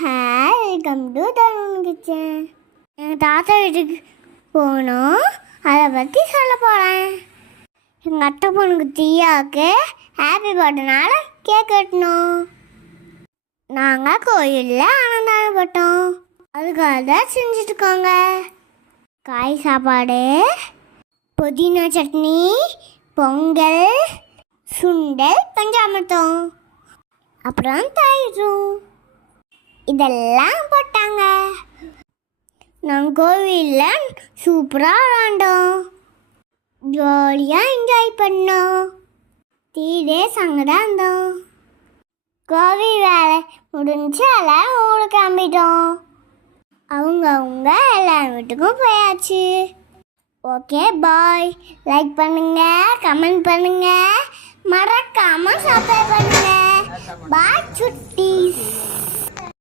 Hi, welcome to Tarun kitchen. எங்கள் தாத்தா வீட்டுக்கு போகணும், அதை பற்றி சொல்ல போகிறேன். எங்கள் அத்தை பொண்ணுக்கு தீயாவுக்கு ஹாப்பி பர்த்டேனால கேக் வெட்டணும். நாங்கள் கோயிலில் ஆனந்தானப்பட்டோம், அதுக்காக தான் செஞ்சுட்ருக்கோங்க. காய் சாப்பாடு, புதினா சட்னி, பொங்கல், சுண்டல், பஞ்சாமிர்தம், அப்புறம் தயிரும் இதெல்லாம் போட்டாங்க. நாங்கள் கோவிலில் சூப்பராக விளாண்டோம், ஜாலியாக என்ஜாய் பண்ணோம். 3 days அங்கே தான் இருந்தோம். கோவில் வேலை முடிஞ்சு எல்லாம் ஊருக்கு கிளம்பிட்டோம். அவங்க எல்லார் வீட்டுக்கும் போயாச்சு. Okay bye. லைக் பண்ணுங்க, கமெண்ட் பண்ணுங்க, மறக்காமல் சப்ஸ்கிரைப் பண்ணுங்க. பாய் சுட்டீஸ்.